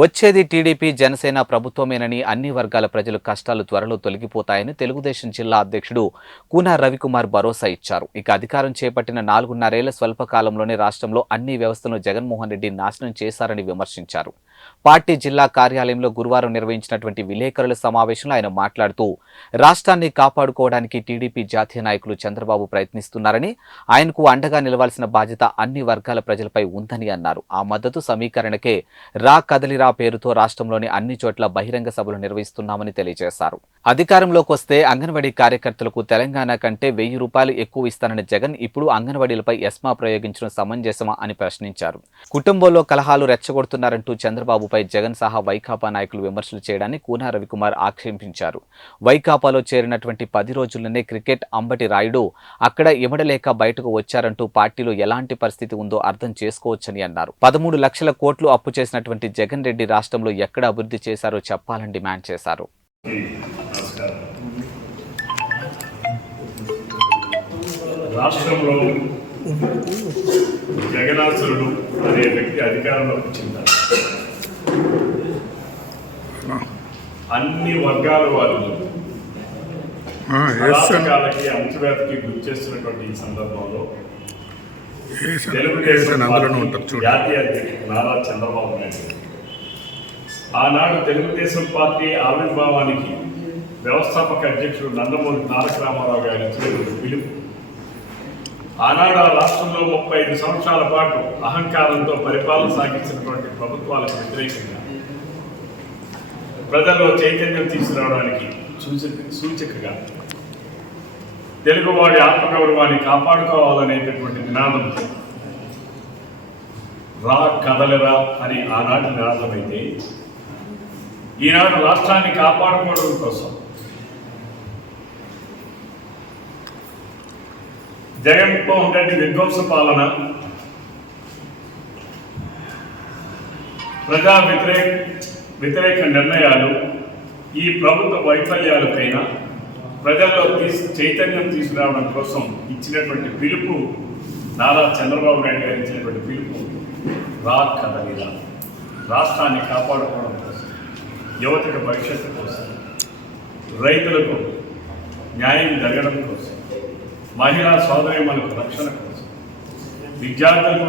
వచ్చేది టీడీపీ జనసేన ప్రభుత్వమేనని అన్ని వర్గాల ప్రజల కష్టాలు త్వరలో తొలగిపోతాయని తెలుగుదేశం జిల్లా అధ్యక్షుడు కూన రవికుమార్ భరోసా ఇచ్చారు. ఇక అధికారం చేపట్టిన 4.5 స్వల్పకాలంలోనే రాష్ట్రంలో అన్ని వ్యవస్థలను జగన్మోహన్ రెడ్డి నాశనం చేశారని విమర్శించారు. పార్టీ జిల్లా కార్యాలయంలో గురువారం నిర్వహించినటువంటి విలేకరుల సమావేశంలో ఆయన మాట్లాడుతూ రాష్ట్రాన్ని కాపాడుకోవడానికి టీడీపీ జాతీయ నాయకులు చంద్రబాబు ప్రయత్నిస్తున్నారని, ఆయనకు అండగా నిలవాల్సిన బాధ్యత అన్ని వర్గాల ప్రజలపై ఉందని అన్నారు. ఆ మద్దతు సమీకరణకే రా కదలిరా పేరుతో రాష్ట్రంలోని అన్ని చోట్ల బహిరంగ సభలు నిర్వహిస్తున్నామని తెలియజేశారు. అధికారంలోకి వస్తే అంగన్వాడీ కార్యకర్తలకు తెలంగాణ కంటే 1000 రూపాయలు ఎక్కువ ఇస్తానని జగన్ ఇప్పుడు అంగన్వాడీలపై ఎస్మా ప్రయోగించడం సమంజసమా అని ప్రశ్నించారు. కుటుంబంలో కలహాలు రెచ్చగొడుతున్నారంటూ చంద్రబాబుపై జగన్ సహా వైకాపా నాయకులు విమర్శలు చేయడాన్ని కూన రవికుమార్ ఆక్షేపించారు. వైకాపాలో చేరినటువంటి 10 రోజుల్లోనే క్రికెట్ అంబటి రాయుడు అక్కడ ఇమడలేక బయటకు వచ్చారంటూ పార్టీలో ఎలాంటి పరిస్థితి ఉందో అర్థం చేసుకోవచ్చని అన్నారు. 13 లక్షల కోట్లు అప్పు చేసినటువంటి జగన్ రెడ్డి రాష్ట్రంలో ఎక్కడ అభివృద్ధి చేశారో చెప్పాలని డిమాండ్ చేశారు. రాష్ట్రంలో జగనాసురుడు అనే వ్యక్తి అధికారంలోకి వచ్చింది. అన్ని వర్గాల వారు అరాచకాలకి అంచువేతకి గురి చేస్తున్నటువంటి ఈ సందర్భంలో తెలుగుదేశం జాతీయ అధ్యక్షుడు నారా చంద్రబాబు నాయుడు ఆనాడు తెలుగుదేశం పార్టీ ఆవిర్భావానికి వ్యవస్థాపక అధ్యక్షుడు నందమూరి తారక రామారావు గారి ఇచ్చిన పిలుపు ఆనాడు ఆ రాష్ట్రంలో 35 సంవత్సరాల పాటు అహంకారంతో పరిపాలన సాగించినటువంటి ప్రభుత్వాలకు వ్యతిరేకంగా ప్రజల్లో చైతన్యం తీసుకురావడానికి సూచికగా తెలుగువాడి ఆత్మగౌరవాన్ని కాపాడుకోవాలనేటటువంటి నినాదంతో రా కదలరా అని ఆనాటి నినాదం అయితే ఈనాడు రాష్ట్రాన్ని కాపాడుకోవడం కోసం జగన్మోహన్ రెడ్డి విధ్వంస పాలన, ప్రజా వ్యతిరేక నిర్ణయాలు, ఈ ప్రభుత్వ వైఫల్యాలపైన ప్రజల్లో చైతన్యం తీసుకురావడం కోసం ఇచ్చినటువంటి పిలుపు, నారా చంద్రబాబు నాయుడు గారు ఇచ్చినటువంటి పిలుపు రా కదలిరా, రాష్ట్రాన్ని కాపాడుకోవడం కోసం, యువతకు భవిష్యత్తు కోసం, రైతులకు న్యాయం జరగడం కోసం, మహిళా సోదరీమణులకు రక్షణ కోసం, విద్యార్థులకు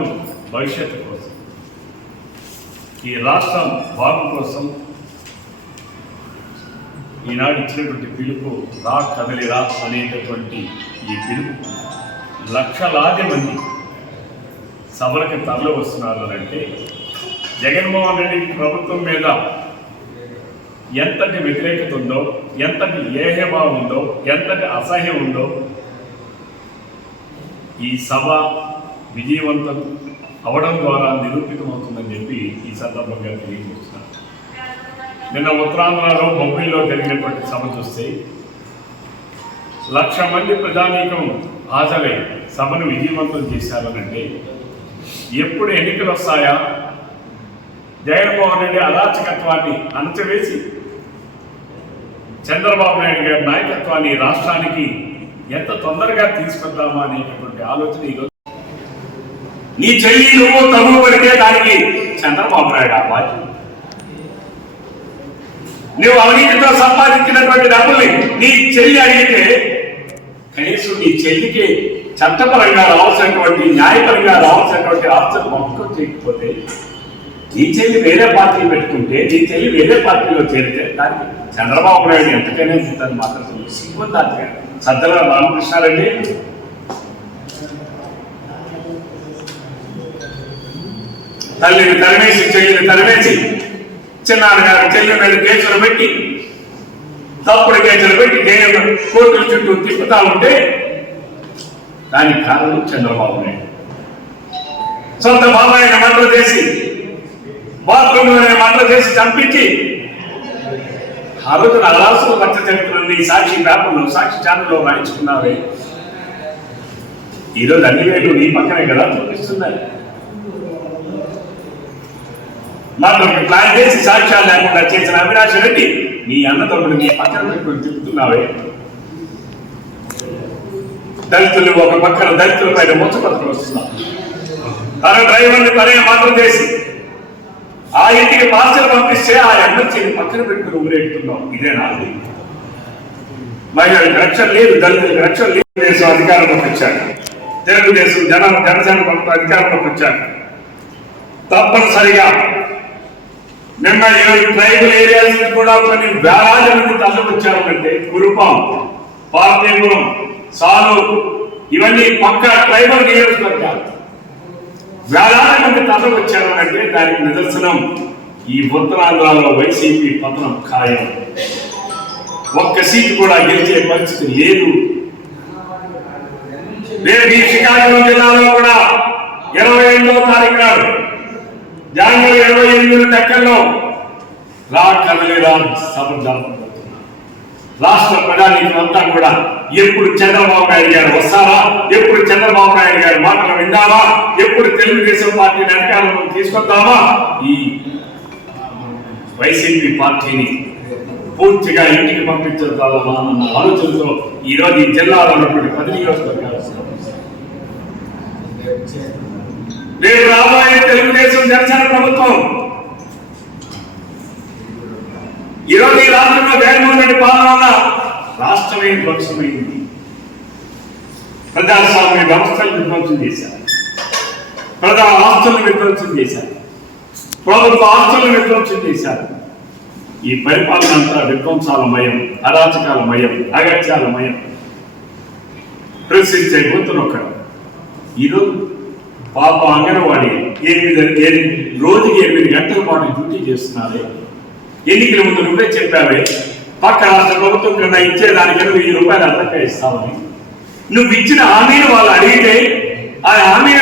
భవిష్యత్తు కోసం, ఈ రాష్ట్రం బాగు కోసం ఈనాడు ఇచ్చినటువంటి పిలుపు రా కదలిరా అనేటటువంటి ఈ పిలుపు లక్షలాది మంది సభలకు తరలి వస్తున్నారు అంటే జగన్మోహన్ రెడ్డి ప్రభుత్వం మీద ఎంతటి వ్యతిరేకత ఉందో, ఎంతటి ఏహభావం ఉందో, ఎంతటి అసహ్యం ఉందో ఈ సభ విజయవంతం అవడం ద్వారా నిరూపితమవుతుందని చెప్పి ఈ సందర్భంగా తెలియజేస్తున్నారు. నిన్న ఉత్తరాంధ్రలో బొబ్బిల్లో జరిగినటువంటి సభ చూస్తే 1,00,000 మంది ప్రజానీకం హాజరై సభను విజయవంతం చేశారనంటే ఎప్పుడు ఎన్నికలు వస్తాయా, జగన్మోహన్ రెడ్డి అరాచకత్వాన్ని అణచివేసి చంద్రబాబు నాయుడు గారి నాయకత్వాన్ని రాష్ట్రానికి ఎంత తొందరగా తీసుకొద్దామా అనేటటువంటి ఆలోచన ఈరోజు. నీ చెల్లి నువ్వు తగువ పడితే దానికి చంద్రబాబు నాయుడు బాధ్యత. నువ్వు అవినీతితో సంపాదించినటువంటి డబ్బుల్ని నీ చెల్లి అడిగితే కనీసం నీ చెల్లికి చట్టపరంగా రావాల్సినటువంటి, న్యాయపరంగా రావాల్సినటువంటి ఆస్తులు మొత్తం చేయకపోతే, నీ చెల్లి వేరే పార్టీ పెట్టుకుంటే, నీ చెల్లి వేరే పార్టీలో చేరితే దానికి చంద్రబాబు నాయుడు ఎంతకైనా ఇస్తాను మాట్లాడుతుంది. సిగ్గుందాక సద్దల రామకృష్ణారెడ్డి తల్లిని తరిమేసి, చెల్లిని తరిమేసి, చిన్నాన్నగారు చెల్లి మీద కేసులు పెట్టి, తప్పుడు కేసులు పెట్టి కోర్టుల చుట్టూ తిప్పుతా ఉంటే దానికి కారణం చంద్రబాబు నాయుడు. సొంత బాబాయిని మర్డర్ చేసి, బాత్రూంలోనే మర్డర్ చేసి చంపించి ఆ రోజున రాష్ట్ర రక్త చరిత్రని సాక్షి పేపర్లో, సాక్షి ఛానల్లో రాయించుకున్నావే. ఈరోజు అన్ని వేలు నీ పక్కనే కదా చూపిస్తున్నాయి. మాకు ప్లాన్ చేసి సాక్ష్యాలు లేకుండా చేసిన అవినాష్ రెడ్డి నీ అన్నదమ్ముడు నీ పక్కన పెట్టుకుని తిప్పుతున్నావే. దళితులు ఒక పక్కన దళితుల పైన ముచ్చపత్రం వస్తున్నావు. తన డ్రైవర్ని తనే మాత్రం చేసి ఆ ఇంటికి పార్సల్ పంపిస్తే ఆ ఎమ్మెల్సీని పక్కన పెట్టుకుని ఊరేగుతున్నాం. ఇదేనా? మహిళలకు రక్షణ లేదు, దళితులకు రక్షణ లేదు. తెలుగుదేశం అధికారంలోకి వచ్చాక, తెలుగుదేశం జనసేన ప్రభుత్వం అధికారంలోకి వచ్చాక తప్పనిసరిగా నిన్న ఈరోజు ట్రైబల్ ఏరియాస్ నుంచి కూడా కొన్ని వేలాది మంది తరలి వచ్చారంటే కురుపాం, పార్టీపురం, సాలు ఇవన్నీ పక్క ట్రైబల్ నియోజకవర్గాలు వేలాది మంది తరలి వచ్చారంటే దానికి నిదర్శనం ఈ ఉత్తరాంధ్రలో వైసీపీ పతనం ఖాయం. ఒక్క సీటు కూడా గెలిచే పరిస్థితి లేదు. రేపు ఈ శ్రీకాకుళం జిల్లాలో కూడా 28వ తారీఖు నాడు జనవరి 28 దగ్గరలో సభ జరుపుకుంటున్నారు. రాష్ట్ర ప్రజానీకులంతా కూడా ఎప్పుడు చంద్రబాబు నాయుడు గారు వస్తారా, ఎప్పుడు చంద్రబాబు నాయుడు గారి మాటలు విందామా, ఎప్పుడు తెలుగుదేశం పార్టీని అధికారంలో తీసుకొద్దామా, ఈ వైసీపీ పార్టీని పూర్తిగా ఇంటికి పంపించేద్దామా అన్న ఆలోచనతో ఈరోజు ఈ జిల్లాలో ఉన్నటువంటి 10 నియోజకవర్గాలు రేపు రాబోయే తెలుగుదేశం జనసేన ప్రభుత్వం ఈరోజు ఈ రాష్ట్రంలో జగన్మోహన్ రెడ్డి పాలన వల్ల రాష్ట్రమే ధ్వంసమైంది. ప్రజాస్వామ్య వ్యవస్థలను విధ్వంసం చేశారు, ప్రజా ఆస్తులను విధ్వంసం చేశారు, ప్రభుత్వ ఆస్తులను విధ్వంసం చేశారు. ఈ పరిపాలన అంతా విధ్వంసాలమయం, అరాచకాలమయం, అగత్యాలమయం. ప్రశ్నించే గొంతునొక్కడు ఈరోజు పాప అంగన్వాడీ రోజుకి 8 గంటల పాటు డ్యూటీ చేస్తున్నారే. ఎన్నికల ముందు నువ్వే చెప్పావే పక్క రాష్ట్ర ప్రభుత్వం కన్నా ఇచ్చేదానికన్నా 1000 రూపాయలు అదనంగా ఇస్తామని. నువ్వు ఇచ్చిన హామీని వాళ్ళు అడిగితే ఆ హామీని